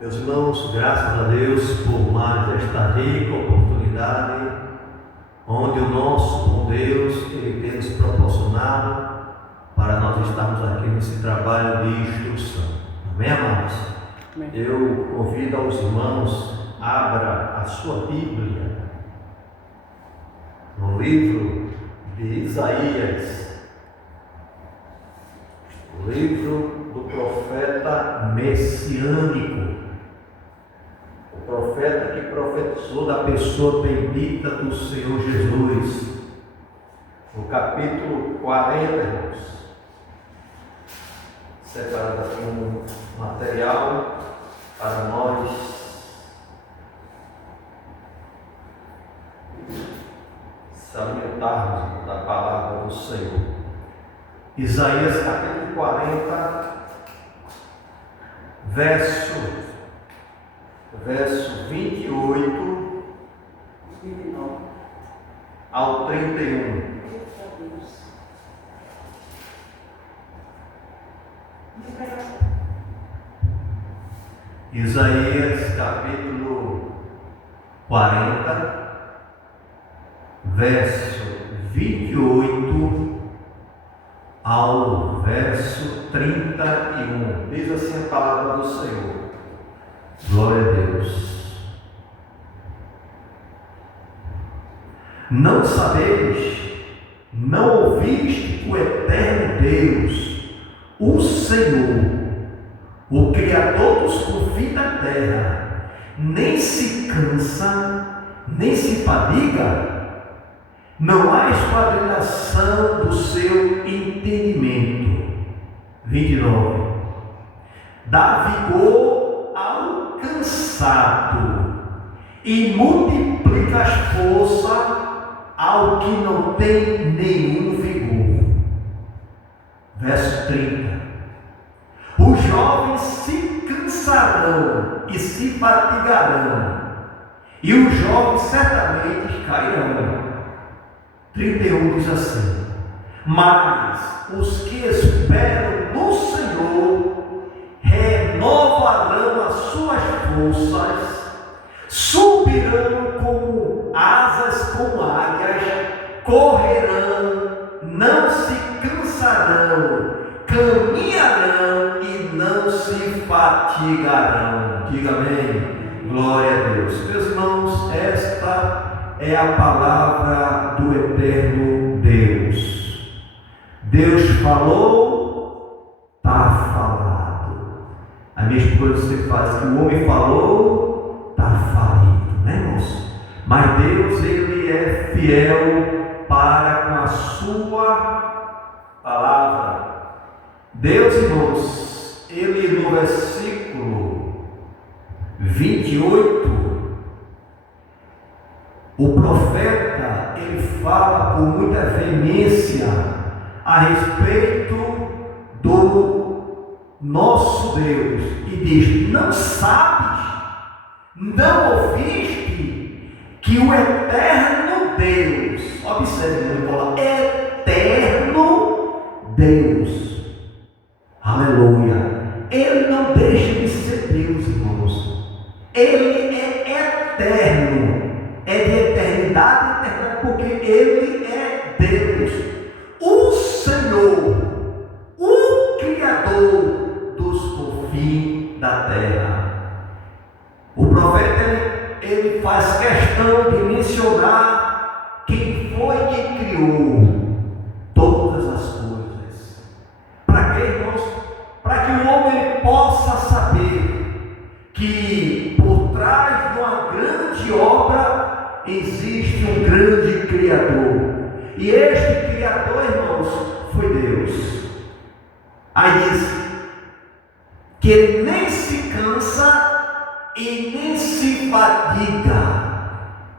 Meus irmãos, graças a Deus por mais esta rica oportunidade, onde o nosso bom Deus Ele tem nos proporcionado para nós estarmos aqui nesse trabalho de instrução. Amém, amados? Amém. Eu convido aos irmãos, abra a sua Bíblia no livro de Isaías, o livro do profeta messiânico, o profeta que profetizou da pessoa bendita do Senhor Jesus, no capítulo 40, irmãos. Separado aqui um material para nós se alimentarmos da palavra do Senhor. Isaías capítulo 40, verso 28 ao 31. Isaías capítulo 40, verso 28 ao verso 31. Diz assim a palavra do Senhor. Glória a Deus. Não sabeis, não ouviste que o eterno Deus, o Senhor, o Criador dos confins da terra, nem se cansa, nem se fadiga? Não há esquadrilhação do seu entendimento. 29. Dá vigor ao cansado e multiplica as forças ao que não tem nenhum vigor. Verso 30. Os jovens se cansarão e se fatigarão, e os jovens certamente cairão. 31 diz assim: mas os que esperam no Senhor renovarão as suas forças, subirão como asas como águias, correrão, não se cansarão, caminharão e não se fatigarão. Diga amém. Glória a Deus. Meus irmãos, esta é a palavra do eterno Deus. Deus falou, está falado. A minha esposa sempre fala que o homem falou, está falido, né, irmãos? Mas Deus, Ele é fiel para com a sua palavra. Deus, irmãos, Ele no versículo 28, o profeta, ele fala com muita veemência a respeito do nosso Deus e diz: não sabes, não ouviste que o eterno Deus, observe, ele fala eterno Deus, aleluia, ele não deixa de ser Deus, irmãos, ele é eterno, é de eternidade, porque Ele é Deus, o Senhor, o Criador dos confins da terra. O profeta ele faz questão de mencionar quem foi que criou todas as coisas. Para quê, irmãos? Para que o homem ele possa saber que por trás de uma grande obra existe um grande Criador, e este Criador, irmãos, foi Deus. Aí diz que ele nem se cansa e nem se fadiga.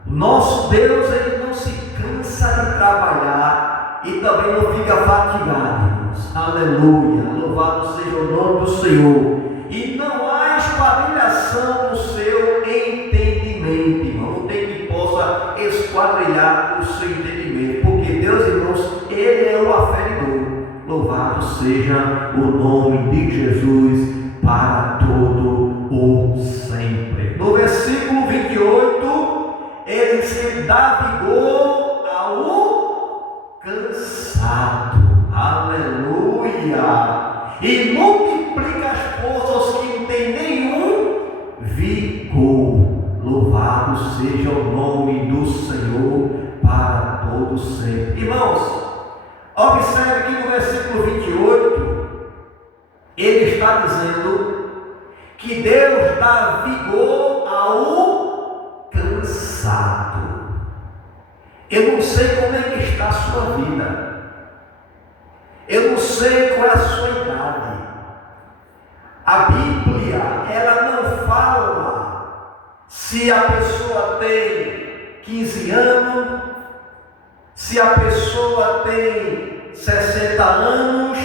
Nosso Deus, ele não se cansa de trabalhar e também não fica fatigado, irmãos. Aleluia, louvado seja o nome do Senhor. E não há esquadrilhação no seu entendimento, irmão. Não tem que possa esquadrilhar o seu entendimento, porque Deus, irmãos, Ele é o aferidor. Louvado seja o nome de Jesus para todo o Ele diz que ele dá vigor ao cansado. Aleluia! E multiplica as forças aos que não têm nenhum vigor. Louvado seja o nome do Senhor para todos sempre. Irmãos, observe que no versículo 28, ele está dizendo que Deus dá vigor ao cansado. Eu não sei como é que está a sua vida. Eu não sei qual é a sua idade. A Bíblia, ela não fala se a pessoa tem 15 anos, se a pessoa tem 60 anos,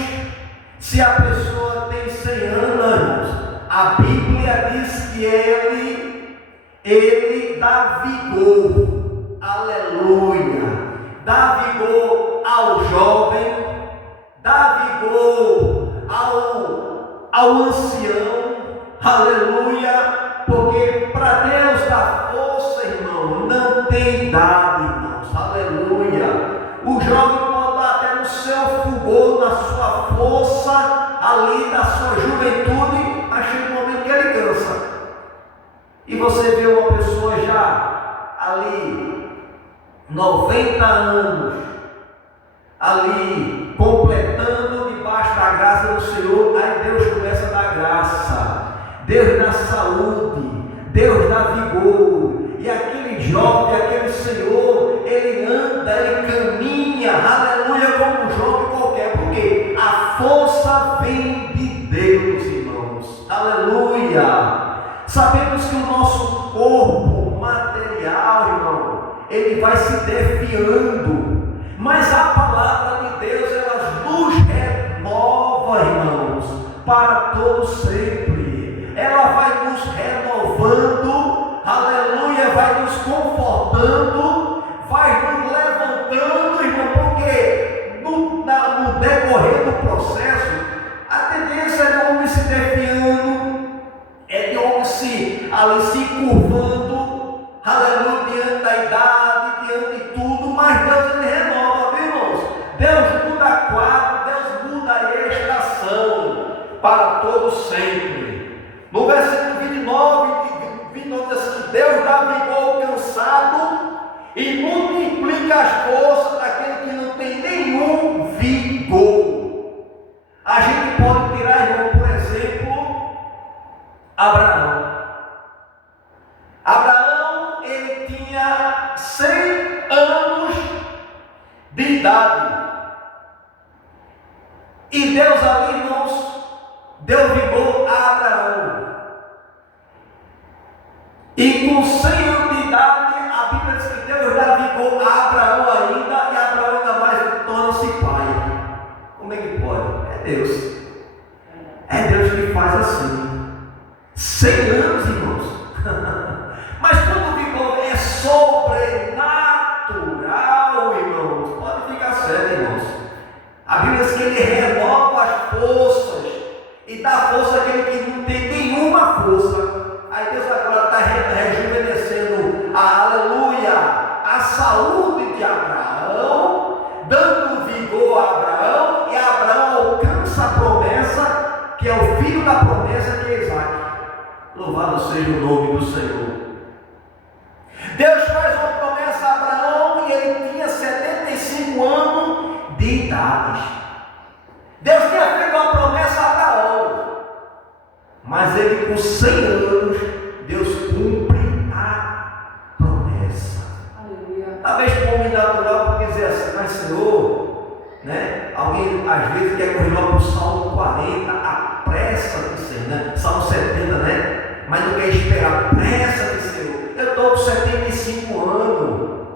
se a pessoa tem 100 anos. A Bíblia diz que ele dá vigor, aleluia, dá vigor ao jovem, dá vigor ao ancião, aleluia, porque para Deus dar força, irmão, não tem idade, irmãos, aleluia. O jovem pode dar até no seu fulgor, na sua força, ali da sua juventude, mas chega um momento que ele cansa. E você vê uma pessoa já ali, 90 anos, ali, completando debaixo da graça do Senhor, aí Deus começa a dar graça, Deus dá saúde, Deus dá vigor, e aquele jovem, aquele senhor, ele anda, ele caminha, aleluia, como um jovem qualquer, porque a força vem de Deus, irmãos, aleluia. Sabemos que o nosso corpo material, irmão, ele vai se defiando, mas a palavra de Deus, ela nos renova, irmãos, para todo sempre. Ela vai nos renovando, aleluia, vai nos confortando, vai nos levantando, irmão, porque no decorrer do processo, a tendência é de homem se defiando, é de homem se curvando, aleluia, diante da idade, diante de tudo, mas Deus ele renova, viu, irmãos? Deus muda quadro, Deus muda a estação para todo sempre. No versículo 29 diz assim: Deus dá vigor ao cansado e multiplica as forças daquele que não tem nenhum vigor. A gente pode tirar, irmão, por exemplo, Abraão. Abraão, ele tinha 100 anos de idade. E Deus ali, irmãos, deu vigor a Abraão. E com 100 anos de idade, a Bíblia diz que Deus dá vigor a Abraão ainda, e Abraão ainda mais torna-se pai. Como é que pode? É Deus. É Deus que faz assim. 100 anos, irmãos. Mas quando o vigor é sobrenatural, irmãos, pode ficar sério, irmãos. A Bíblia diz que ele renova as forças e dá força àquele que não tem nenhuma força. Aí Deus agora está rejuvenescendo a saúde de Abraão, dando vigor a Abraão, e Abraão alcança a promessa, que é o filho da promessa, que é Isaac. Louvado seja o nome do Senhor. Deus faz uma promessa a Abraão e ele tinha 75 anos de idade. Deus tinha feito uma promessa a Abraão, mas ele com 100 anos, Deus cumpre a promessa. Aleluia. Talvez para o homem natural pode dizer assim: mas Senhor, né? Alguém às vezes quer correr logo para o Salmo 40, apressa-te, Senhor, né? Salmo 70, né? Mas não quer esperar, apressa-te, Senhor. Eu estou com 75 anos,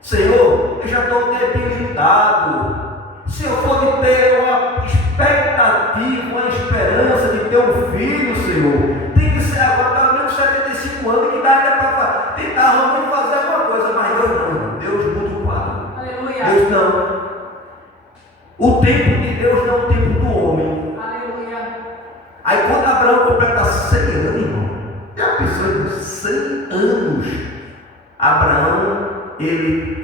Senhor, eu já estou debilitado. Se eu for de ter uma expectativa, uma esperança de ter um filho, Senhor, tem que ser agora, pelo menos 75 anos, que dá ainda para tentar realmente fazer alguma coisa, mas Deus não, Deus muda o quadro. Aleluia. Deus não. O tempo de Deus não é o tempo do homem. Aleluia. Aí quando Abraão completa 100 anos, irmão, já pensou em 100 anos? Abraão, ele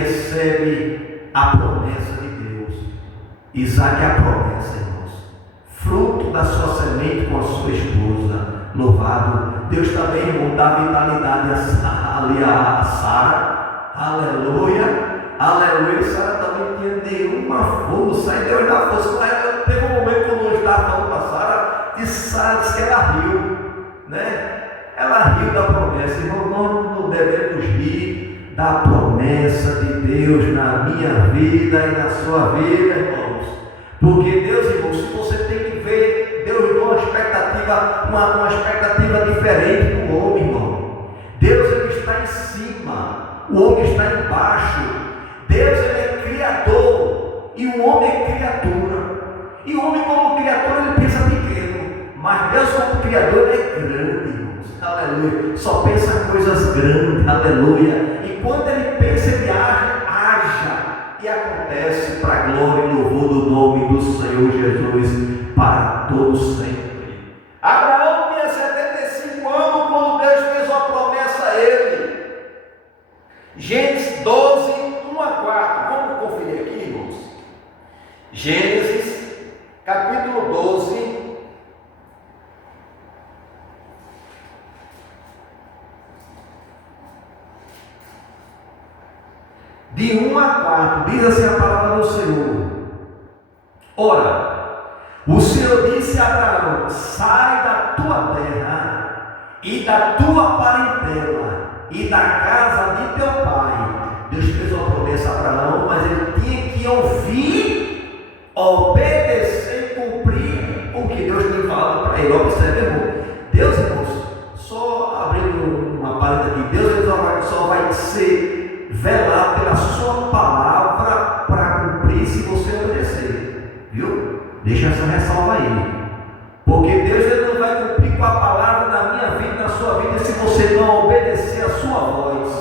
recebe a promessa de Deus. Isaac é a promessa, irmãos. Fruto da sua semente com a sua esposa. Louvado. Deus também, irmão, dá vitalidade a Sara. Aleluia. Aleluia. Sara também tinha nenhuma força. E Deus dá força. Teve um momento quando eu estava falando para Sara, e Sara disse que ela riu, né? Ela riu da promessa. Irmão, nós não devemos rir da promessa de Deus na minha vida e na sua vida, irmãos. Porque Deus, irmão, se você tem que ver Deus deu uma expectativa diferente do homem, irmão. Deus, ele está em cima, o homem está embaixo. Deus, ele é criador e o homem é criatura. E o homem, como criatura, ele pensa pequeno, mas Deus, como criador, ele é grande, irmãos. Aleluia. Só pensa em coisas grandes. Aleluia. E quando ele pensa, ele haja e acontece para a glória e louvor do nome do Senhor Jesus para todos sempre. Abraão tinha 75 anos quando Deus fez uma promessa a ele. Gênesis 12, 1 a 4. Vamos conferir aqui, irmãos. Gênesis, capítulo 12. De 1 a 4, diz assim a palavra do Senhor. Ora, o Senhor disse a Abraão: sai da tua terra e da tua parentela e da casa de teu pai. Deus fez uma promessa a Abraão, mas ele tinha que ouvir, obedecer e cumprir o que Deus tinha falado para ele. Observe, irmão. Deus, irmãos, só abrindo uma parede aqui, Deus só vai ser velar pela sua palavra para cumprir se você obedecer, viu? Deixa essa ressalva aí, porque Deus, ele não vai cumprir com a palavra na minha vida e na sua vida se você não obedecer a sua voz.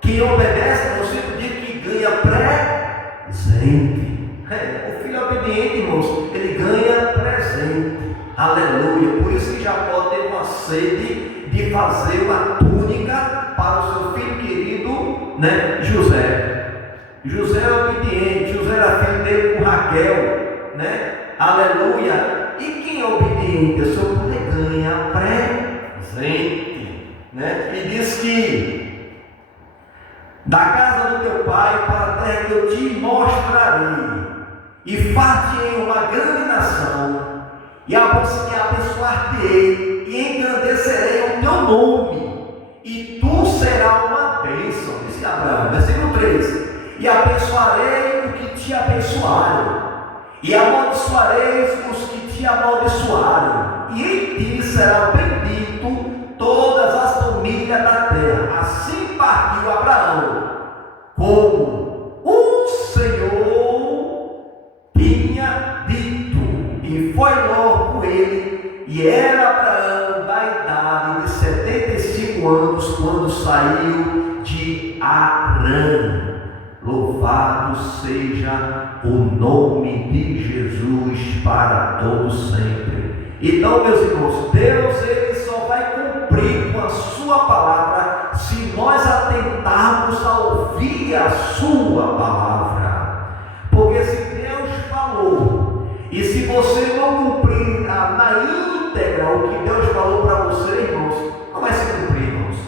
Quem obedece, no sentido que ganha presente. O filho obediente, irmãos, ele ganha presente. Aleluia. Por isso que já pode ter uma sede de fazer uma túnica para o seu filho querido, né? José. José é obediente. José era filho dele com Raquel, né? Aleluia. E quem é obediente, o seu pai ganha presente, né? E diz que da casa do teu pai para a terra que eu te mostrarei, e far-te-ei uma grande nação, e abençoar-te-ei, e engrandecerei o teu nome, e tu serás uma bênção. Disse Abraão, versículo 3: e abençoarei os que te abençoaram, e amaldiçoarei os que te amaldiçoaram, e em ti será bendito todas as famílias da terra. Assim partiu Abraão, como o Senhor tinha dito, e foi logo com ele. E era Abraão da idade de 75 anos quando saiu de Harã. Louvado seja o nome de Jesus para todos sempre. Então, meus irmãos, Deus, ele só vai cumprir com a sua palavra se nós atentarmos a ouvir a sua palavra. Porque se Deus falou, e se você não cumprir na íntegra o que Deus falou para você, irmãos, não vai se cumprir, irmãos.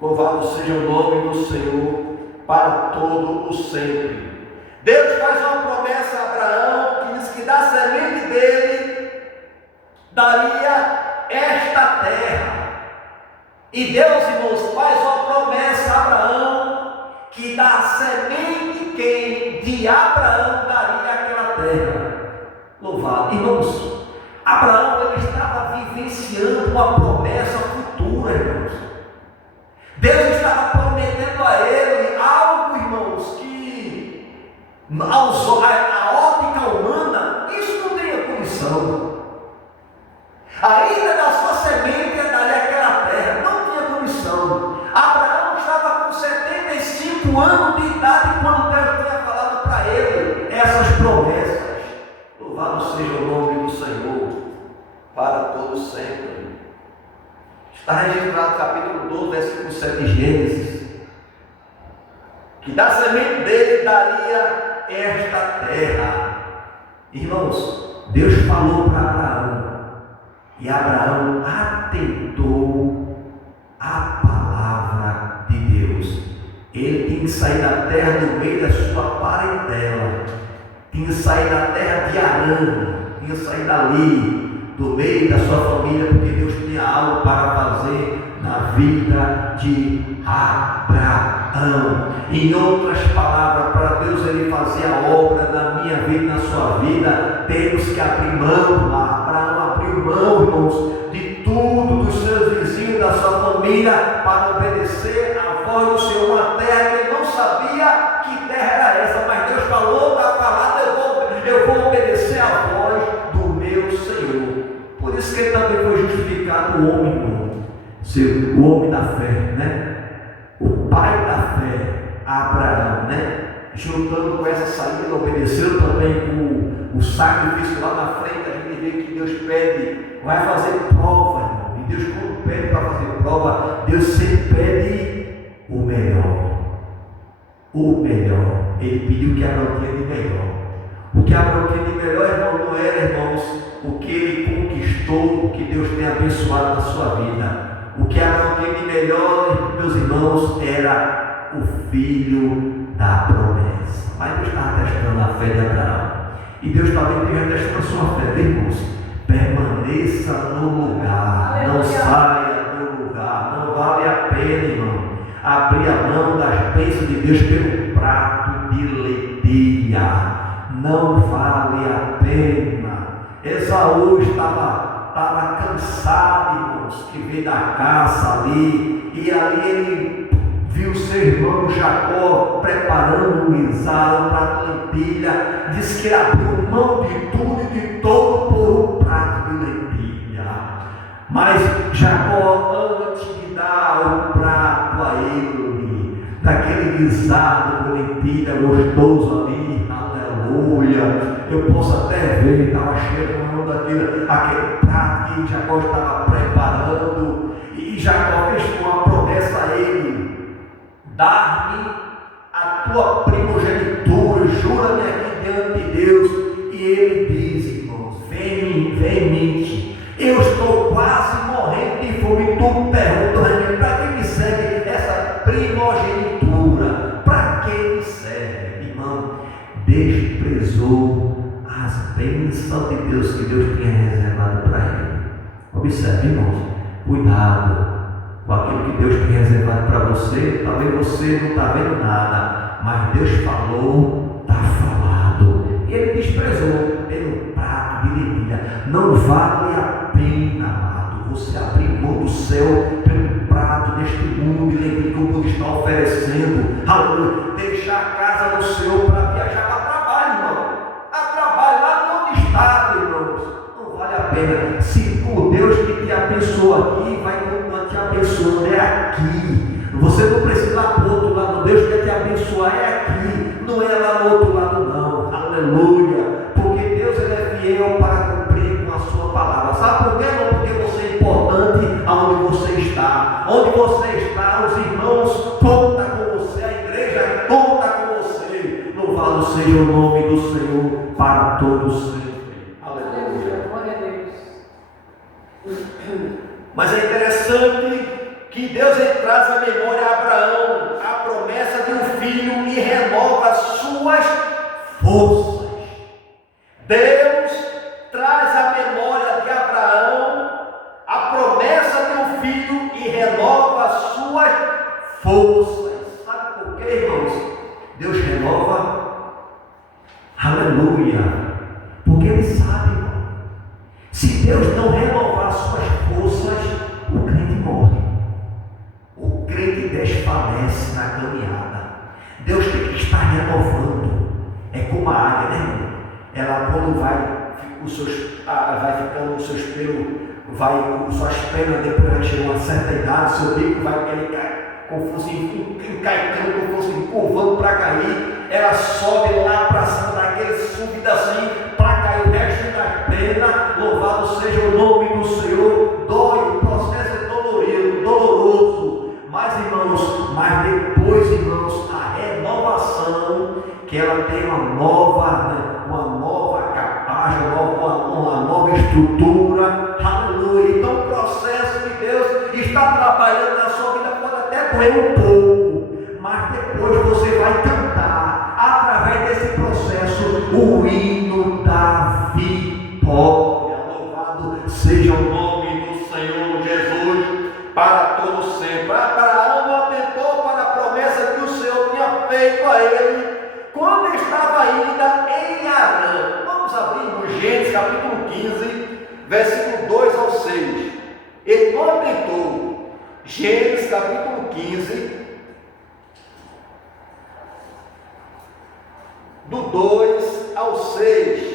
Louvado seja o nome do Senhor para todo o sempre. Deus faz uma promessa a Abraão, que diz que da semente dele daria esta terra. E Deus, irmãos, faz uma promessa a Abraão, que da semente de Abraão daria aquela terra. Louvado. Irmãos, Abraão, ele estava vivenciando uma promessa futura, irmãos. Deus estava prometendo a ele algo, irmãos, que a ótica humana, isso não tem condição. Ainda da sua semente daria aquela terra, não tinha condição. Abraão estava com 75 anos de idade quando Deus tinha falado para ele essas promessas. Louvado seja o nome do Senhor para todos sempre. Está registrado capítulo 12, versículo 7 de Gênesis, que da semente dele daria esta terra. Irmãos, Deus falou para Abraão, e Abraão atentou à palavra de Deus. Ele tinha que sair da terra do meio da sua parentela, tinha que sair da terra de Arã, tinha que sair dali, do meio da sua família, porque Deus tinha algo para fazer na vida de Abraão. Em outras palavras, para Deus ele fazer a obra na minha vida e na sua vida, temos que abrir mão. Abraão abriu mão, irmãos, de tudo, dos seus vizinhos, da sua família, para obedecer a voz do Senhor, uma terra que ele não sabia que terra era essa, mas Deus falou, está falado, eu vou obedecer a voz do meu Senhor. Por isso que ele também foi justificado o homem, irmão, o homem da fé, né? O pai da fé, Abraão, né? Juntando com essa saída, obedeceu também o sacrifício lá na frente. A gente vê que Deus pede, vai fazer prova, irmão. E Deus, quando pede para fazer prova, Deus sempre pede o melhor. O melhor. Ele pediu o que Abraão tinha de melhor. O que Abraão tinha de melhor, irmão, não era, irmãos, o que ele conquistou, o que Deus tem abençoado na sua vida. O que Abraão tinha de melhor, meus irmãos, era o filho da promessa. Mas Deus estava testando a fé de Abraão. E Deus também esteja testando a sua fé, irmãos. Permaneça no lugar, não saia do lugar. Não vale a pena, irmão, abrir a mão das bênçãos de Deus pelo prato de lentilha. Não vale a pena. Esaú estava cansado, irmãos, que veio da caça ali, e ali ele viu seu irmão Jacó preparando um guisado, um prato de lentilha. Diz que ele abriu mão de tudo e de todo por um prato de lentilha. Mas Jacó, antes de dar o prato a ele, daquele guisado com lentilha gostoso ali, aleluia, eu posso até ver, estava cheirando aquele prato que Jacó estava preparando, e Jacó fez uma promessa a ele: dar-me a tua primogenitura, jura-me aqui diante de Deus. E ele diz, irmãos, veemente, eu estou quase morrendo de fome, e tu pergunta, para que me serve essa primogenitura? Para que me serve? Irmão, desprezou as bênçãos de Deus que Deus tinha reservado para ele. Observe, irmãos, cuidado com aquilo que Deus tem reservado para você. Talvez você não está vendo nada, mas Deus falou, está falado. E ele desprezou pelo prato de lentilha. Não vale a pena, amado, você abrir mão do céu pelo prato deste mundo de lentilha que o mundo está oferecendo. Aleluia. Deixar a casa do Senhor para viajar para trabalho, irmão. A trabalho lá no estado, irmãos. Não vale a pena. Se o Deus que te abençoa aqui vai continuar te abençoando, é aqui. Você não precisa ir lá para o outro lado. Deus quer te abençoar, é aqui. Não é lá no outro lado, não. Aleluia. Porque Deus ele é fiel para cumprir com a sua palavra. Sabe por quê? Não porque você é importante aonde você está. Onde você está, os irmãos contam com você, a igreja conta com você. Louvado seja o nome do Senhor para todos sempre. Aleluia. Glória a Deus. Mas é interessante que Deus traz à memória a Abraão a promessa de um filho e renova as suas forças. Deus traz à memória de Abraão a promessa de um filho e renova as suas forças. Sabe por quê, irmãos? Deus renova, aleluia, porque Ele sabe, irmão, se Deus não renovar as suas forças, o crente morre, o crente desfalece na caminhada. Deus tem que estar renovando. É como a águia, né, irmão? Ela quando vai ficando os seus pelos, suas pernas, depois ela chega a uma certa idade, seu bico vai encaicando, como fosse encurvando para cair, ela sobe lá para cima daquele súbito assim, para cair o resto das pernas. Louvado seja o nome do Senhor. Dói, o processo é dolorido, estrutura, aleluia. Então o processo de Deus está trabalhando na sua vida, pode até doer um pouco, mas depois você vai cantar, através desse processo, o hino da vitória. Louvado seja o nome do Senhor Jesus, para todo sempre. Abraão não atentou para a promessa que o Senhor tinha feito a ele, quando estava ainda em Harã. Vamos abrir no Gênesis capítulo 15, versículo 2 ao 6. Ele não atentou. Gênesis capítulo 15, do 2 ao 6.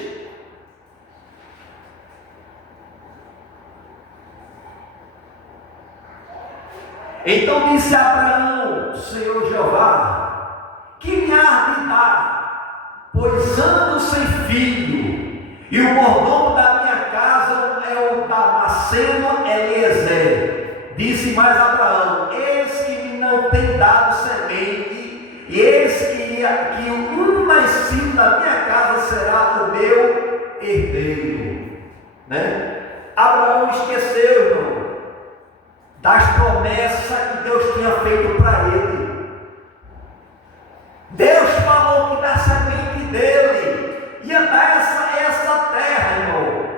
Então disse Abraão: Senhor Jeová, que me há de dar, pois ando sem filho, e o mordomo da minha casa é o Damasceno Eliezer. Disse mais Abraão: eis que me não tem dado semente, e eis que um nascido da minha casa será o meu herdeiro. Abraão esqueceu, irmão, das promessas que Deus tinha feito para ele. Deus falou que da semente dele ia dar essa terra, irmão.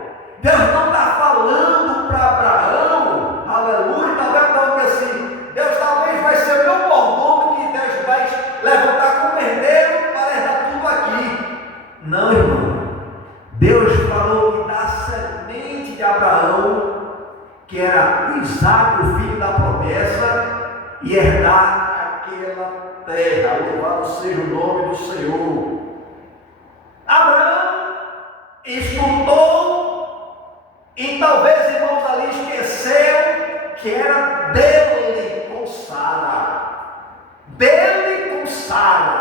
Deus não está falando para Abraão, aleluia, talvez falando assim: Deus talvez vai ser o meu mordomo, que Deus vai levantar como herdeiro para herdar tudo aqui. Não, irmão. Deus falou que da semente de Abraão, que era Isaque, o filho da promessa, e herdar aquela terra. Louvado seja o nome do Senhor. Abraão estudou, e talvez, irmãos, ali esqueceu que era dele com Sara. Dele com Sara,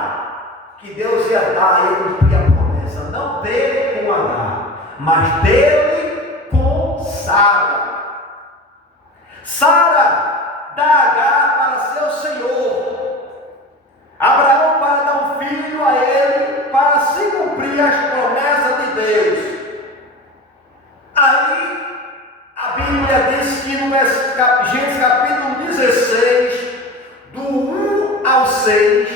que Deus ia dar e cumprir a promessa. Não dele com Agar, mas dele com Sara. Sara dá Agar para seu senhor, Abraão para dar um filho a ele, para se cumprir as promessas de Deus. Aí a Bíblia diz que no Gênesis capítulo 16, do 1 ao 6,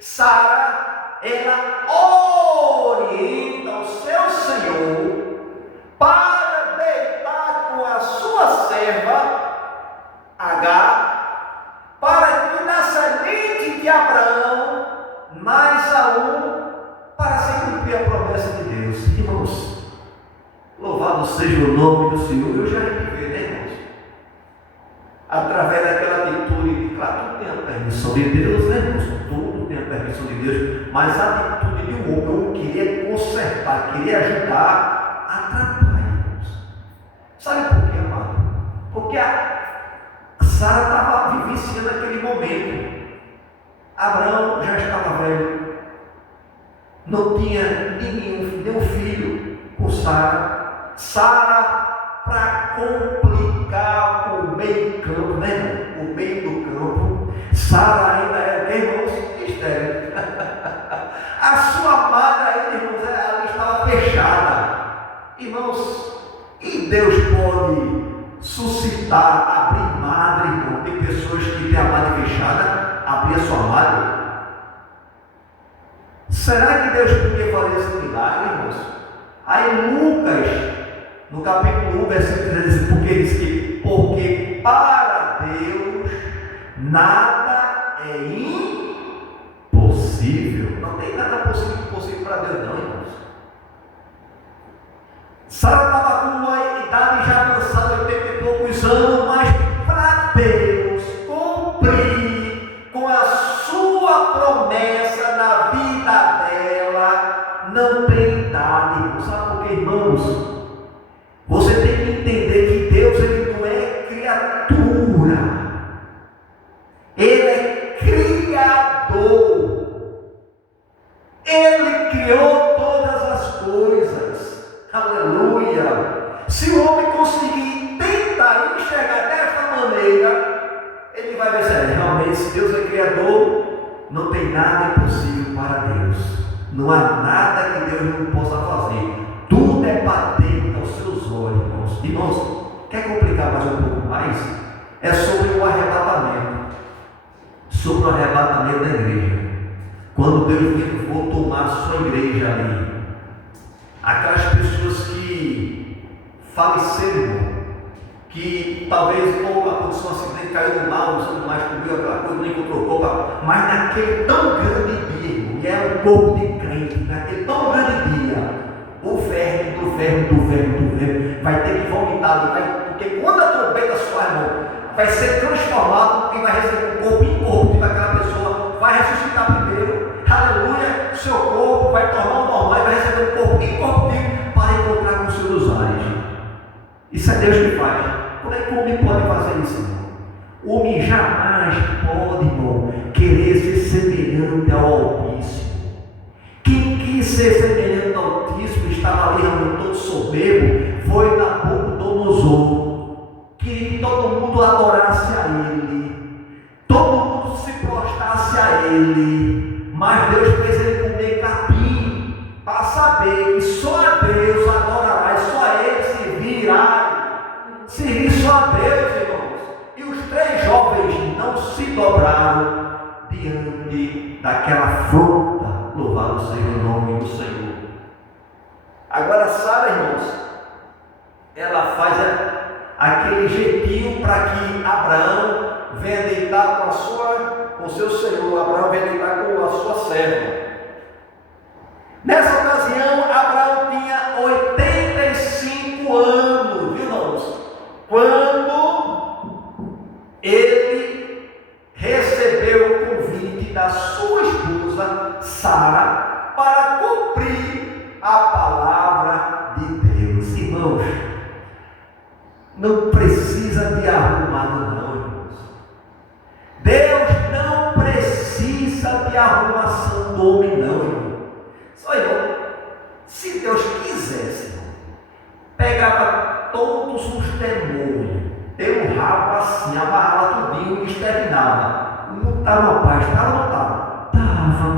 Sara, ela orienta o seu senhor para deitar com a sua serva Agar, para que na semente de Abraão nasça para se cumprir a promessa de Deus. Irmãos, louvado seja o nome do Senhor. Eu já vivi, né, irmãos? Através daquela atitude, claro, tudo tem a permissão de Deus, né, irmãos? Tudo tem a permissão de Deus, mas a atitude de um homem, eu queria consertar, queria ajudar, atrapalha, irmãos. Sabe por quê, amado? Porque Sara estava vivenciando aquele momento. Abraão já estava velho, não tinha nenhum filho com Sara. Sara, para complicar o meio campo, né? O meio do campo, Sara ainda era, irmãos, estéril. A sua amada ainda, irmãos, ela estava fechada. Irmãos, e Deus pode suscitar, abrir madre, irmão. Tem pessoas que têm a madre fechada, abrir a sua madre. Será que Deus podia fazer esse milagre, irmãos? Aí Lucas, no capítulo 1, versículo 13, porque diz que porque para Deus nada é impossível. Não tem nada impossível para Deus, não, irmãos. Sara estava com uma idade já avançada, 80 e poucos anos, mas para Deus cumprir com a sua promessa na vida dela, não tem idade, irmãos. Sabe por quê, irmãos? Você tem que entender que Deus, ele não é criatura, ele é criador. Ele criou todas as coisas. Aleluia. Se o homem conseguir tentar enxergar desta maneira, ele vai ver se realmente, se Deus é criador, não tem nada impossível para Deus. Não há nada que Deus não possa fazer. Tudo é patente aos seus olhos. Irmãos, quer complicar mais um pouco mais? É sobre o arrebatamento. Sobre o arrebatamento da igreja. Quando Deus for tomar a sua igreja ali. Aquelas pessoas que faleceram, que talvez aconteceu um acidente, caiu no mar, não mais comeu aquela coisa, nem encontrou roupa, mas naquele tão grande dia, e é um corpo de crente, naquele tão grande dia, o verme vai ter que vomitar, porque quando a trombeta soar, irmão, vai ser transformado e vai receber um corpo incorruptível daquela pessoa, vai ressuscitar primeiro, aleluia, o seu corpo vai tornar o normal e vai receber um corpo incorruptível para encontrar com os seus ares. Isso é Deus que faz. Como é que o homem pode fazer isso, irmão? O homem jamais pode, irmão, querer ser semelhante ao Altíssimo. Quem quis ser semelhante ao Altíssimo, estava ali realmente todo soberbo, foi Nabucodonosor. Queria que todo mundo adorasse a ele, todo mundo se prostrasse a ele, mas Deus fez ele comer capim, para saber que só a Deus adorará, e só a ele servirá. Servir só a Deus, irmãos. E os 3 jovens não se dobraram diante daquela afronta. Louvado seja o nome do Senhor. Agora Sara, irmãos, ela faz aquele jeitinho para que Abraão venha deitar com o seu senhor. Abraão venha deitar com a sua serva. Nessa ocasião, Abraão tinha 85 anos, viu, irmãos? Quando ele recebeu o convite da sua esposa Sara para cumprir a palavra de Deus. Irmãos, não precisa de arrumado não, irmãos. Deus não precisa de arrumação do homem não, irmão. Só, irmão, se Deus quisesse, irmão, pegava todos os demônios, tem um rabo assim, amarrava tudinho e exterminava. Não estava paz, estava ou não estava? Estava.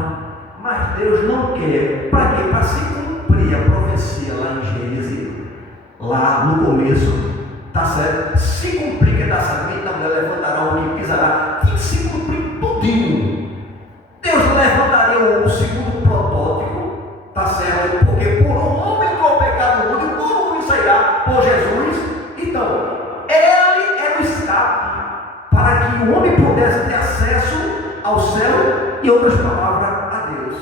Mas Deus não quer. Para quê? Para se cumprir a profecia lá em Gênesis, lá no começo, está certo? Se cumprir que está certo, então mulher levantará o que pisará, tem que se cumprir tudinho. Deus levantaria o segundo protótipo, está certo? Porque por um homem com o pecado do mundo, por um homem sairá por Jesus. Então, ele era o escape para que o homem pudesse ter acesso ao céu e, outras palavras, a Deus.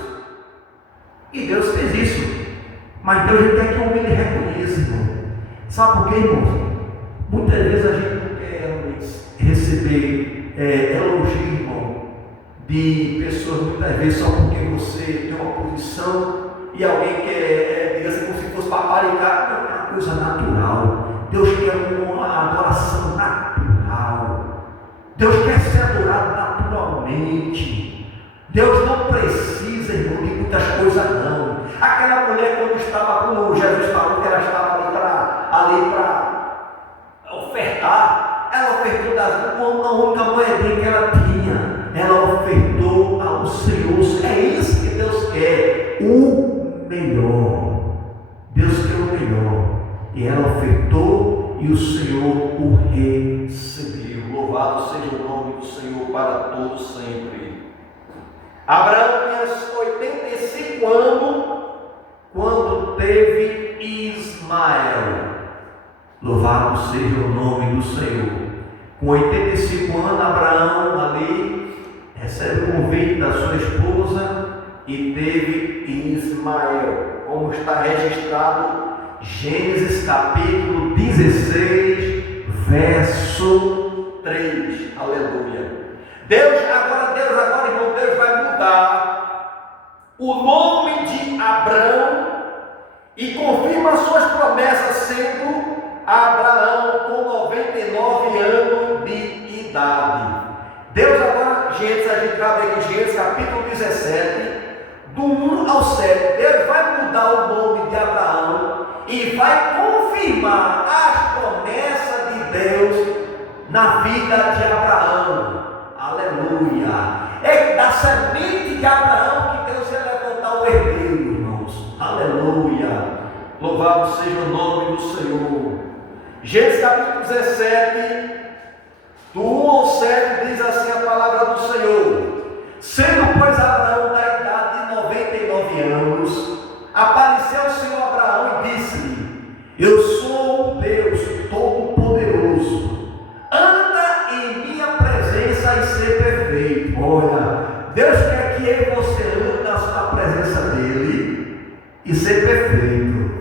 E Deus fez isso. Mas Deus quer que o homem lhe reconheça, irmão. Sabe por quê, irmãos? Muitas vezes a gente não quer receber elogio, irmão, de pessoas, muitas vezes só porque você tem uma posição e alguém quer, diga assim, como se fosse paparicar. Não, é uma coisa natural. Deus quer uma adoração natural. Deus quer ser adorado naturalmente. Deus não precisa, irmão, de muitas coisas não. Aquela mulher, quando estava, como Jesus falou, que ela estava ali para ofertar, ela ofertou a única moedinha que ela tinha. Ela ofertou ao Senhor. É isso que Deus quer, o melhor. Deus quer o melhor. E ela ofertou e o Senhor o recebeu. Louvado seja o nome do Senhor para todos sempre. Abraão tinha 85 anos quando teve Ismael. Louvado seja o nome do Senhor. Com 85 anos, Abraão ali recebe o convite da sua esposa e teve Ismael, como está registrado Gênesis capítulo 16, verso 3. Aleluia. Deus agora, irmão, Deus vai mudar o nome de Abrão e confirma suas promessas, sendo Abraão com 99 anos de idade. Deus agora, Gênesis, a gente vai ver aqui Gênesis capítulo 17, do 1 ao 7, Deus vai mudar o nome de Abraão e vai confirmar as promessas de Deus na vida de Abraão. Aleluia. É da semente de Abraão que Deus vai levantar o herdeiro, irmãos. Aleluia. Louvado seja o nome do Senhor. Gênesis capítulo 17, do 1 ao 7, diz assim a palavra do Senhor: sendo, pois, Abraão da idade de 99 anos, apareceu o Senhor a Abraão e disse-lhe: eu sou o Deus Todo-Poderoso, anda em minha presença e ser perfeito. Olha, Deus quer que eu e você ande na presença dele e ser perfeito.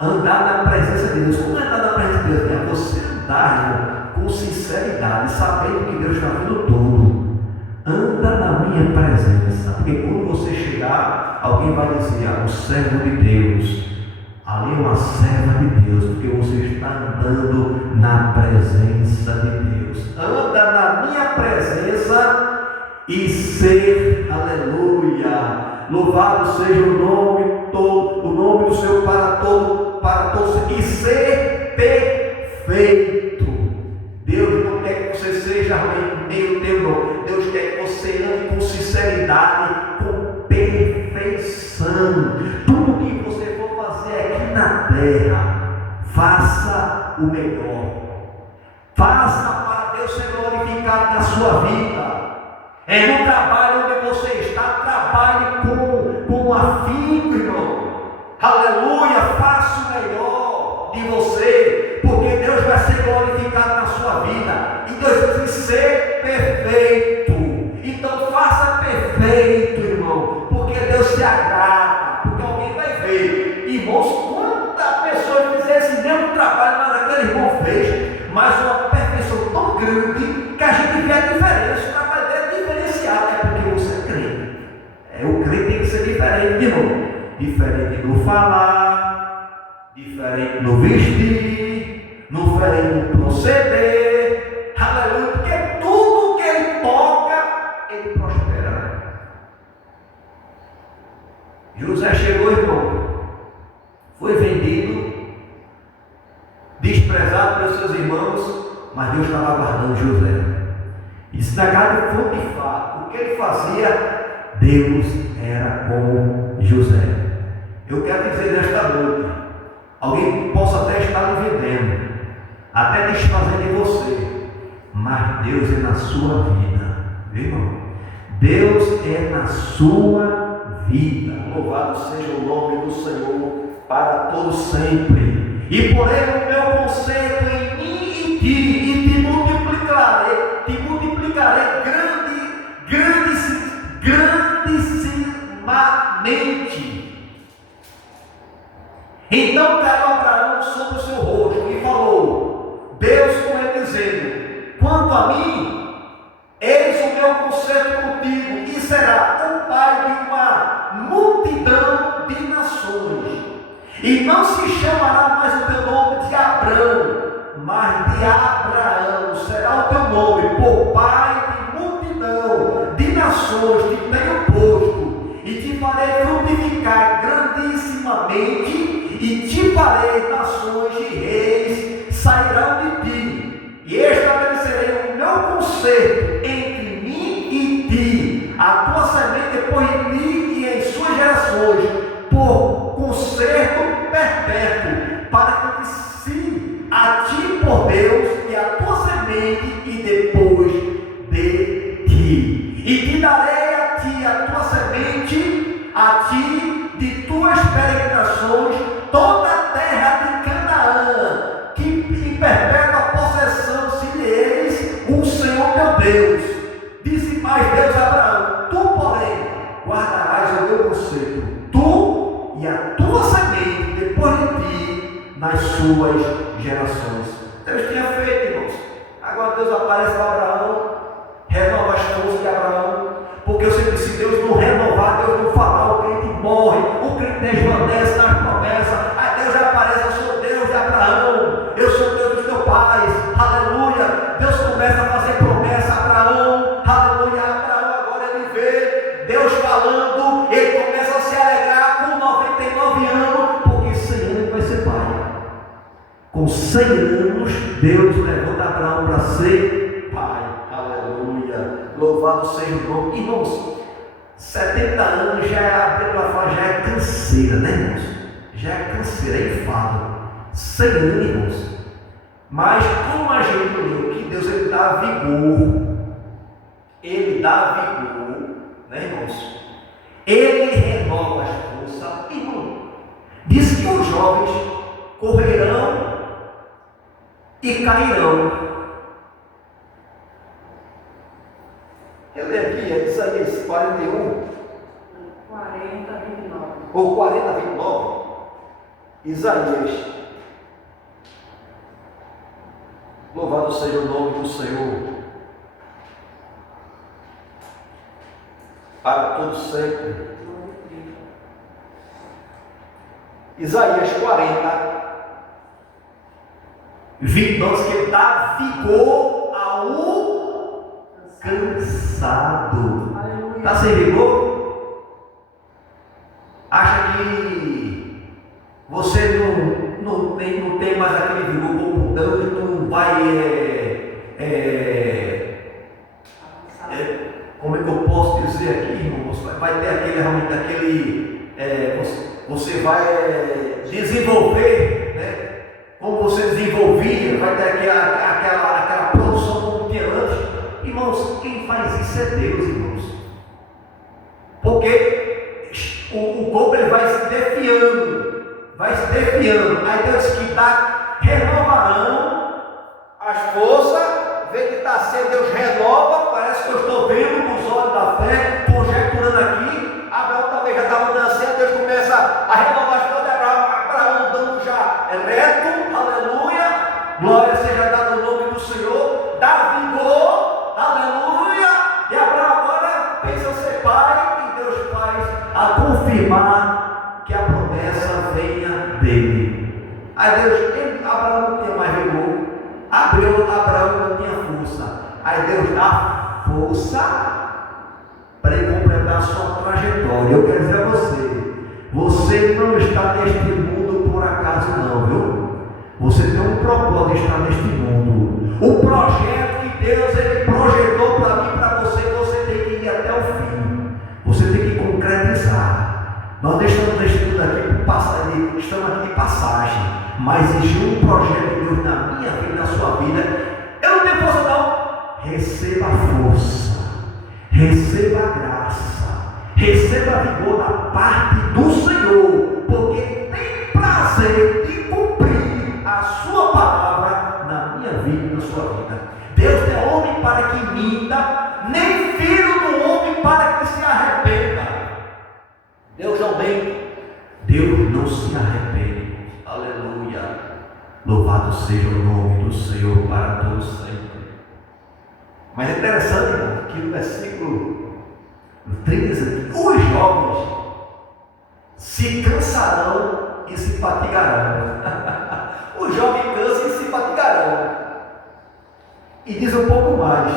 Andar na presença de Deus. Como é andar na presença de Deus? É você andar, irmão, com sinceridade, sabendo que Deus está vendo tudo. Anda na minha presença, porque quando você chegar, alguém vai dizer: o servo de Deus, ali é uma serva de Deus, porque você está andando na presença de Deus. Anda na minha presença e ser, aleluia, louvado seja o nome do Senhor para todos, e ser perfeito. Deus não quer que você seja meio termo, Deus quer que você ande com sinceridade, com perfeição. Tudo que você for fazer aqui na terra, faça o melhor. Faça para Deus ser glorificado na sua vida. No trabalho onde você está, trabalhe com afinco, irmão. Aleluia, faça o melhor de você, porque Deus vai ser glorificado na sua vida. E Deus diz: ser perfeito. Então faça perfeito, irmão, porque Deus se agrada, porque alguém vai ver. Irmãos, quanta pessoa fizer esse mesmo trabalho, mas aquele irmão fez, mas uma perfeição tão grande que a gente vê a diferença. O trabalho dele é diferenciado, é porque você é crente. O crente tem que ser diferente, irmão. Diferente no falar, diferente no vestir, diferente no proceder. Aleluia, porque tudo que ele toca, ele prospera. José chegou, irmão, foi vendido, desprezado pelos seus irmãos, mas Deus estava guardando José. E se na casa de Potifar, o que ele fazia, Deus era com José. Eu quero dizer nesta noite, alguém possa até estar lhe vendendo, até desfazendo de você, mas Deus é na sua vida, viu, irmão? Deus é na sua vida. Louvado seja o nome do Senhor para todo sempre. E por ele o meu conserto em mim e ti, e te multiplicarei grandissimamente. Então caiu Abraão sobre o seu rosto e falou Deus com ele, dizendo: quanto a mim, eis o meu conserto contigo, e será o pai de uma multidão de nações, e não se chamará mais o teu nome de Abrão, mas de Abraão será o teu nome, por pai de multidão de nações te tenho posto, e te farei frutificar grandissimamente, e te farei nações de reis sairão de ti, e estabelecerei o meu conserto entre mim e ti, a tua semente depois de ti e em suas gerações, por conserto perpétuo, para que eu ensine a ti por Deus e a tua semente e depois de ti, e te darei a ti a tua semente, a ti de tuas peregrinações, toda a terra de Canaã, que em perpétua possessão se deles o Senhor teu Deus. Disse mais Deus a Abraão: tu, porém, guardarás o meu conserto, tu e a tua semente depois de ti nas suas gerações. Deus tinha feito, irmãos. Agora Deus aparece para Abraão, renova as forças de Abraão, porque eu sempre disse: Deus não renovar, Deus não falar, o crente morre, o crente desvanece nas promessas. Aí Deus aparece: eu sou Deus de Abraão, eu sou Deus dos teus pais, aleluia. Deus começa a fazer promessa a Abraão, aleluia. Abraão agora ele vê Deus falando, ele começa a se alegrar com 99 anos, porque 100 anos ele vai ser pai. Com 100 anos, Deus levanta Abraão para ser pai, aleluia. Louvado seja o nome. Irmãos, 70 anos já é, a Bíblia fala, já é canseira, né, irmãos? Já é canseira, é enfado. 100 anos, irmãos. Mas como a gente leu que Deus ele dá vigor, né, irmãos? Ele renova as forças, irmão. Diz que os jovens correrão e cairão. Eu leio aqui, é Isaías 41. 40, 29. Ou 40, 29. Isaías. Louvado seja o nome do Senhor. Para todos sempre. Isaías 40, 29, que dá vigor ao cansado. Está sem vigor? Acha que você não tem mais aquele vigor como antes, não vai como é que eu posso dizer aqui, irmão? Vai ter aquele realmente você vai desenvolver, né? Como você desenvolvia, vai ter aquela produção como tinha antes. Irmãos, quem faz isso é Deus, irmãos. Porque o corpo ele vai se defiando. Aí Deus que renovarão as forças. Vê que está sendo, Deus renova. Parece que eu estou vendo com os olhos da fé, conjecturando aqui. Abraão também já estava dando assim. Deus começa a renovar as forças. Abraão dando já reto, aleluia. Glória seja dada no nome do Senhor. Dá vigor, aleluia. E Abraão agora pensa ser pai. E Deus faz a confirmar que a promessa venha dele. Aí Abraão não tinha mais vigor. Abraão não tinha força. Aí Deus dá força para ele completar a sua trajetória. Eu quero dizer a você não está neste mundo por acaso não, viu? Você tem um propósito de estar neste mundo. O projeto que Deus ele projetou para mim e para você tem que ir até o fim. Você tem que concretizar. Nós estamos neste mundo aqui estamos aqui de passagem, mas existe um projeto de Deus na minha vida, na sua vida. Eu não tenho força não. Receba força, receba graça, receba vigor da parte do Senhor, porque tem prazer de cumprir a sua palavra na minha vida e na sua vida. Deus é homem para que minta, nem filho do homem para que se arrependa. Deus não mente, Deus não se arrepende. Aleluia. Louvado seja o nome do Senhor para todos sempre. Mas é interessante, irmão, que no versículo 30, os jovens se cansarão e se fatigarão. Os jovens cansam e se fatigarão. E diz um pouco mais: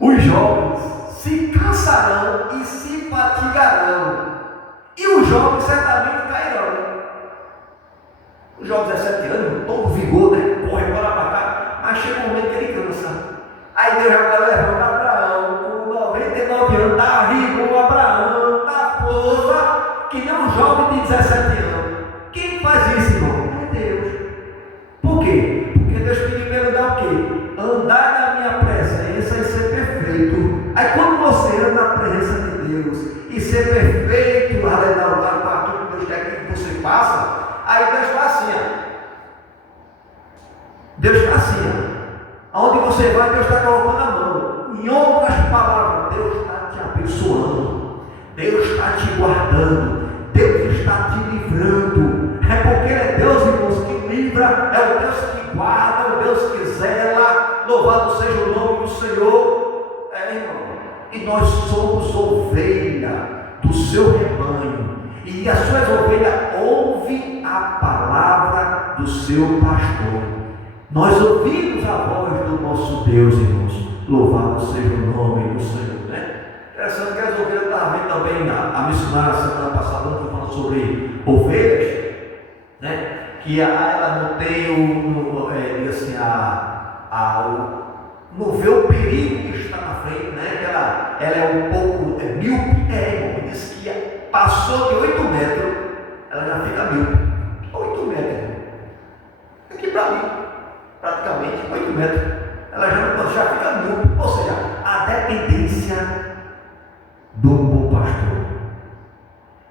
os jovens se cansarão e se fatigarão, e os jovens certamente cairão. Os jovens de 17 anos, todo vigor, né? Corre para lá para cá, mas chega um momento que ele cansa. Aí Deus agora levanta Abraão, com 99 anos, dá vigor a Abraão, dá força, que nem um jovem de 17 anos. Quem faz isso, irmão? É Deus. Por quê? Porque Deus pediu para ele dar o quê? Andar na minha presença e ser perfeito. Aí quando você anda na presença de Deus e ser perfeito, aleluia, para aquilo que Deus quer que você faça, aí Deus faz assim, ó. Deus faz assim, ó. Aonde você vai, Deus está colocando a mão. Em outras palavras, Deus está te abençoando, Deus está te guardando, Deus está te livrando. É porque Ele é Deus, irmãos, que livra, é o Deus que guarda, é o Deus que zela. Louvado seja o nome do Senhor. Irmão, e nós somos ovelha do seu rebanho, e as suas ovelhas ouvem a palavra do seu pastor. Nós ouvimos a voz do nosso Deus, irmãos. Louvado seja o nome do Senhor, né? Interessante que as ovelhas estavam vendo também a missionária semana passada, que falando sobre ovelhas, né? Que ela não tem não vê o perigo que está na frente, né? Que ela é um pouco míope, irmão. Diz que passou de 8 metros, ela já fica míope. está ali, praticamente 8 metros. Ela já fica nu. Ou seja, a dependência do bom pastor.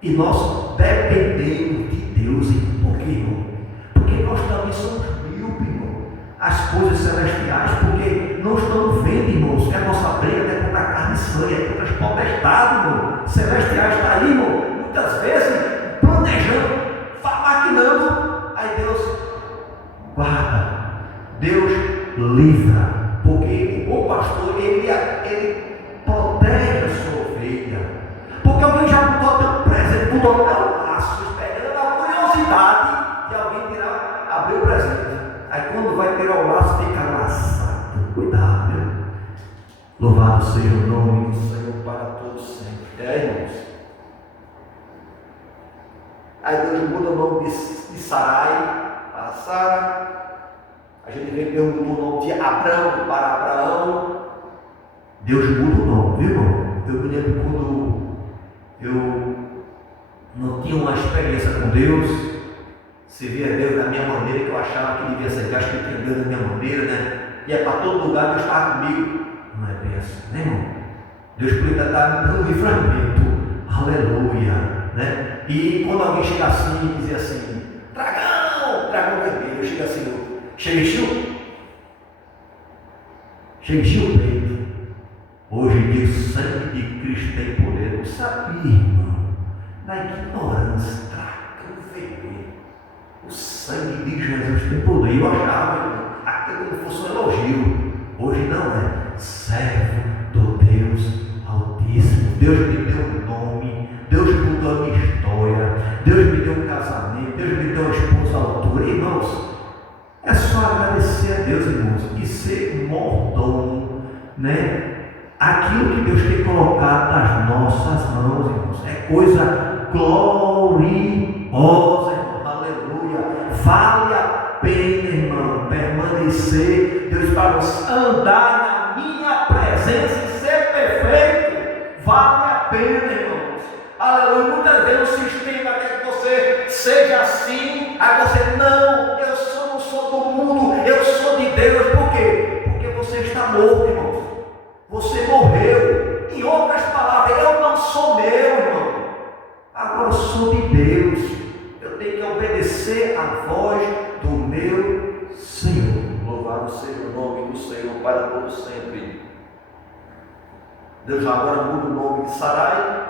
E nós dependemos de Deus. Por quê, irmão? Porque nós também somos míopes, irmão. As coisas celestiais, porque não estamos vendo, irmãos, que a nossa briga é contra a carne e sangue, é contra as potestades, irmão. Celestiais está aí, irmão, muitas vezes planejando, maquinando. Aí Deus guarda, Deus livra, porque o bom pastor, ele protege a sua ovelha. Porque alguém já botou teu presente, botou teu laço, esperando a curiosidade de alguém tirar, abrir o presente. Aí quando vai tirar o laço, fica laçado. Cuidado, viu? Louvado seja o nome do Senhor para todos sempre. Irmãos. Aí Deus muda o nome de Sarai para Sara. A gente vê que Deus mudou o nome de Abrão para Abraão. Deus muda o nome, viu, irmão? Eu me lembro quando eu não tinha uma experiência com Deus. Se via Deus da minha maneira, que eu achava que devia ser, acho que eu tinha Deus da minha maneira, né? Ia para todo lugar, Deus estava comigo. Não é bem assim, né, irmão? Deus podia estar me dando livramento, aleluia, né? E quando alguém chega assim e dizia assim, dragão vermelho, eu chego assim, chega encheu o peito. Hoje diz, o sangue de Cristo tem poder. Eu sabia, irmão, na ignorância, dragão vermelho. O sangue de Jesus tem poder. Eu achava, irmão, aquilo como fosse um elogio. Hoje não é. Servo do Deus Altíssimo. Deus me deu um nome. Deus mudou a minha história. Deus me deu um casamento. Deus me deu uma esposa à altura. Irmãos, é só agradecer a Deus, irmãos, e ser mordomo, né? Aquilo que Deus tem colocado nas nossas mãos, irmãos, é coisa gloriosa, irmão. Aleluia. Vale a pena, irmão, permanecer. Deus para nos andar na minha presença e ser perfeito. Vale a pena, irmãos. Aleluia. Muitas vezes o sistema quer que você seja assim. Aí você, não, eu não sou do mundo, eu sou de Deus. Por quê? Porque você está morto, irmãos. Você morreu. Em outras palavras, eu não sou meu, irmão. Agora eu sou de Deus. Eu tenho que obedecer à voz do meu Senhor. Louvado seja o nome do Senhor para todos sempre. Deus agora muda o nome de Sarai.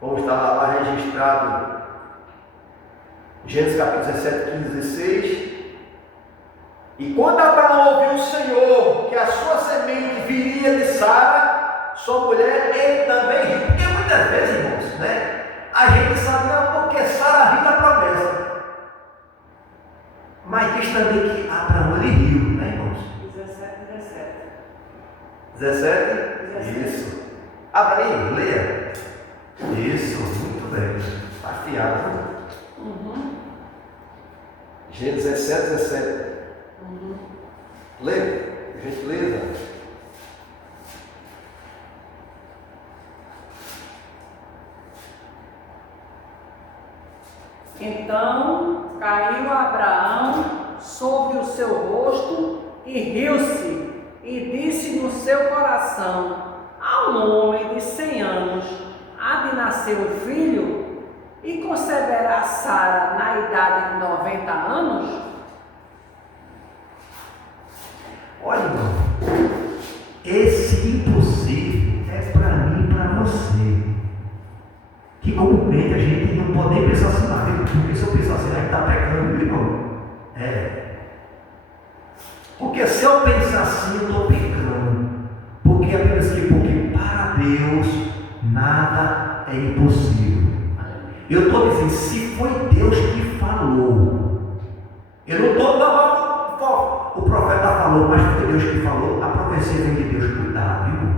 Como está lá registrado Gênesis capítulo 17, 15, 16. E quando Abraão ouviu o Senhor que a sua semente viria de Sara, sua mulher, ele também riu. Porque muitas vezes, irmãos, né, a gente sabe não porque Sara riu da promessa. Mas diz também que Abraão ele riu, né, irmãos? 17? Isso. Abra aí, leia. Isso, muito bem. Está afiado. Gênesis 17. Lê, gentileza. Então caiu Abraão sobre o seu rosto e riu-se, e disse no seu coração: a um homem de 100 anos há de nascer um filho, e conceberá Sara na idade de 90 anos? Olha, irmão, esse impossível é para mim e para você. Que comumente a gente não pode nem pensar assim, porque se eu pensar assim, a gente está pecando, viu, irmão? Porque se eu pensar assim, eu estou pecando. Porque a Bíblia diz que porque para Deus nada é impossível. Eu estou dizendo, se foi Deus que falou, eu não estou dando. O profeta falou, mas foi Deus que falou. A profecia vem de Deus. Cuidado, irmão.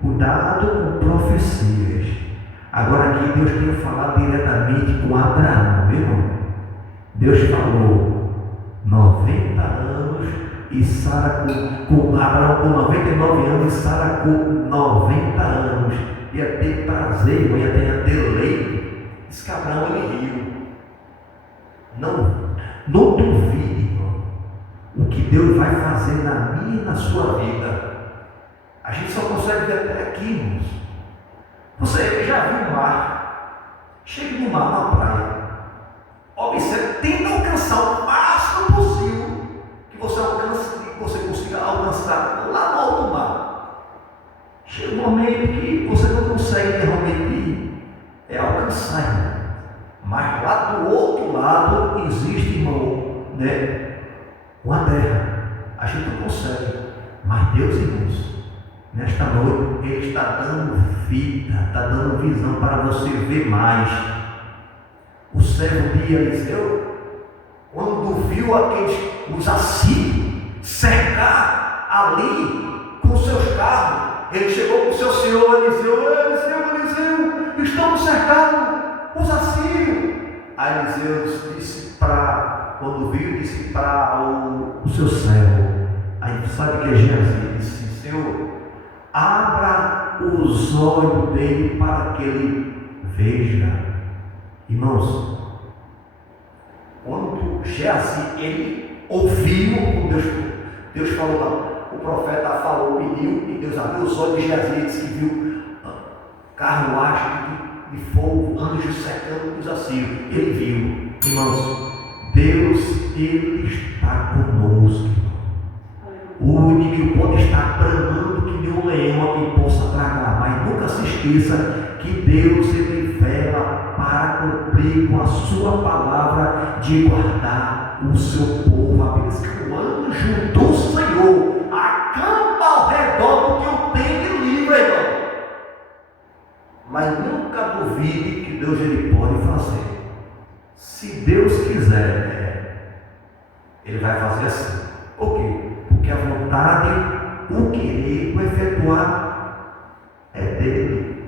Cuidado com profecias. Agora aqui Deus tem falado diretamente com Abraão, viu, irmão? Deus falou 90 anos e Sara com Abraão com 99 anos e Sara com 90 anos. Ia ter prazer, irmão, ia ter deleite. Diz que Abraão ele riu. Não duvide, irmão. Deus vai fazer na minha e na sua vida. A gente só consegue ver até aqui, irmãos. Você já viu o mar? Chegue no mar, na praia. Observe, tenta alcançar o máximo possível que você alcance, que você consiga alcançar lá no alto mar. Chega um momento que você não consegue realmente alcançar, irmão. Mas lá do outro lado existe, irmão, uma terra. A gente não consegue. Mas Deus, irmãos, nesta noite, Ele está dando vida, está dando visão para você ver mais. O servo de Eliseu, quando viu os assírios cercar ali com seus carros, ele chegou com o seu senhor Eliseu, estamos cercados os assírios. Aí Eliseu disse quando viu, disse para o seu servo, aí sabe que é Geazi, disse: Senhor, abra os olhos dele para que ele veja. Irmãos, quando Geazi ele ouviu com Deus falou, não, o profeta falou, pediu, e Deus abriu os olhos de Geazi, disse que viu carruagem de fogo, anjos cercando os assírios. Ele viu. Irmãos, Deus, Ele está conosco. O inimigo pode estar bramando que nem um leão a quem possa tragar, mas nunca se esqueça que Deus, Ele vela para cumprir com a sua palavra de guardar o seu povo. A Bíblia diz que o anjo do Senhor acampa ao redor do que o tem de livre, irmão. Mas nunca duvide que Deus ele pode fazer. Se Deus quiser, Ele vai fazer assim. Por quê? Porque a vontade, o querer, o efetuar é dele.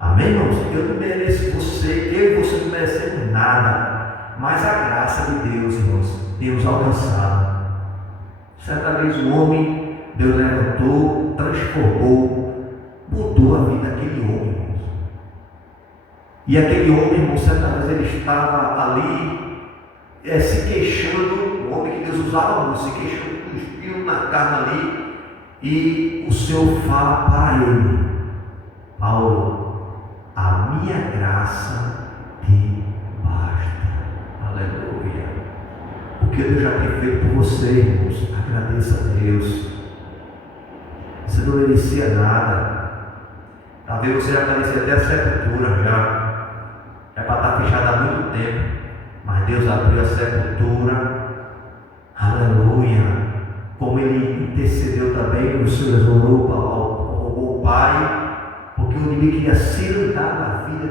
Amém, irmãos? Eu não mereço você, eu e você não merecemos nada, mas a graça de Deus, irmãos, tem nos alcançado. Certa vez um homem, Deus levantou, transformou, mudou a vida daquele homem, irmãos. E aquele homem, irmão, certa vez ele estava ali se queixando, um homem que Deus usava muito, se queixando com o espinho na carne ali, e o Senhor fala para ele: Paulo, a minha graça te basta. Aleluia. O que Deus já tem feito por você, irmãos, agradeça a Deus. Você não merecia nada. Talvez você já merecia até a sepultura já. É para estar fechado há muito tempo, mas Deus abriu a sepultura. Aleluia. Como Ele intercedeu também, o Senhor orou ao Pai, porque o inimigo queria se andar na vida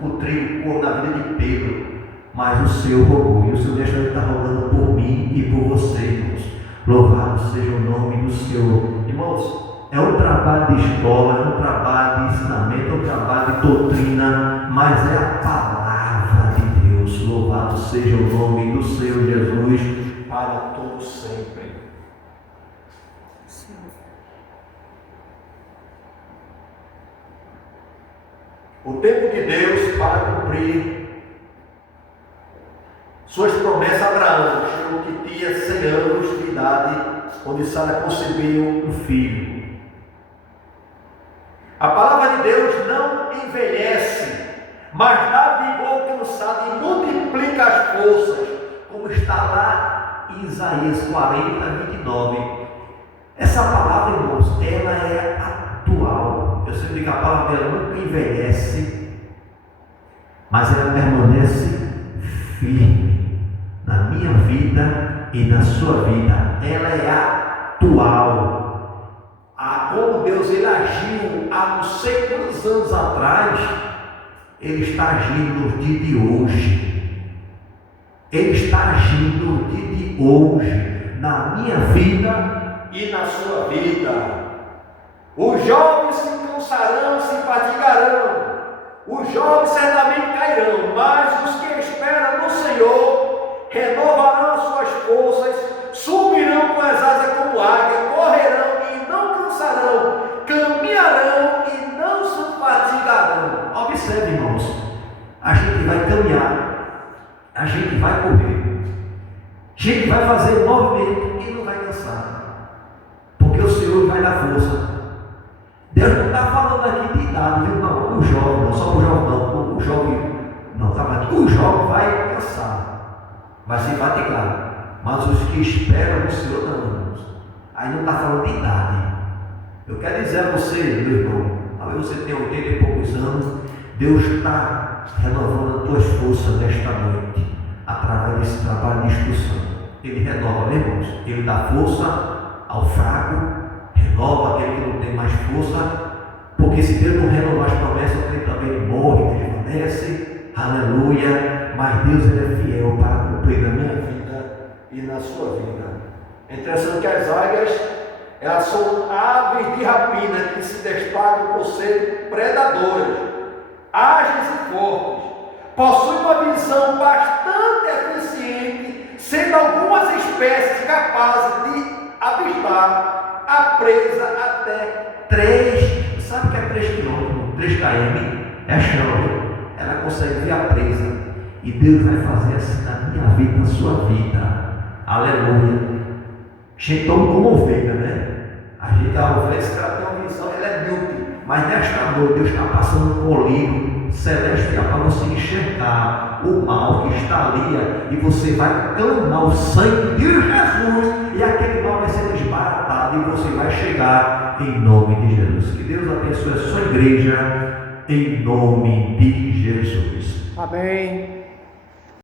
com trigo, na vida de Pedro, mas o Senhor rogou, e o Senhor deixa Ele estar rogando por mim e por você, irmãos. Louvado seja o nome do Senhor. Irmãos, é um trabalho de escola, é um trabalho de ensinamento, é um trabalho de doutrina, mas é a palavra de Deus. Louvado seja o nome do Senhor Jesus para todo sempre. O tempo de Deus para cumprir suas promessas a Abraão chegou que tinha 100 anos de idade, onde Sara concebeu um filho. A palavra de Deus não envelhece, mas dá vigor cansado e multiplica as forças, como está lá em Isaías 40:29. Essa palavra, irmãos, ela é atual. Eu sempre digo que a palavra dela nunca envelhece, mas ela permanece firme na minha vida e na sua vida. Ela é atual. Como Deus ele agiu há não sei quantos anos atrás, Ele está agindo nos dias de hoje. Ele está agindo no dia de hoje, na minha vida e na sua vida. Os jovens se cansarão, se fatigarão, os jovens certamente cairão, mas os que esperam no Senhor renovarão as suas forças, subirão com as asas como águia, correrão e não cansarão, caminharão e não se fatigarão. Observe, irmãos, a gente vai caminhar, a gente vai correr. gente vai fazer o movimento e não vai cansar, porque o Senhor vai dar força. Deus não está falando aqui de idade, viu? Não, o jovem, não, só o jovem não, o jovem, não, estava aqui, o jovem vai cansar, vai se fatigar, mas os que esperam no Senhor não, irmãos. Aí não está falando de idade. Eu quero dizer a você, meu irmão, talvez você tenha 80 e poucos anos, Deus está renovando as tuas forças nesta noite, através desse trabalho de instrução. Ele renova, né, irmãos? Ele dá força ao fraco, renova aquele que não tem mais força, porque se Deus não renovar as promessas, ele também morre, permanece, aleluia. Mas Deus ele é fiel para cumprir na minha vida e na sua vida. É interessante que as águias, elas são aves de rapina que se destacam por serem predadoras, ágeis e fortes, possuem uma visão bastante eficiente, sendo algumas espécies capazes de avistar a presa até 3, sabe o que é 3 km? 3 km? É chão, ela consegue ver a presa, e Deus vai fazer assim na minha vida, na sua vida, aleluia. Gente, tão como ovelha, né? A gente, a ovelha, esse cara tem uma visão, ela é míope, mas nesta noite Deus está passando um colírio celestial para você enxergar o mal que está ali, e você vai clamar o sangue de Jesus, e aquele mal vai ser desbaratado, e você vai chegar em nome de Jesus. Que Deus abençoe a sua igreja, em nome de Jesus. Amém.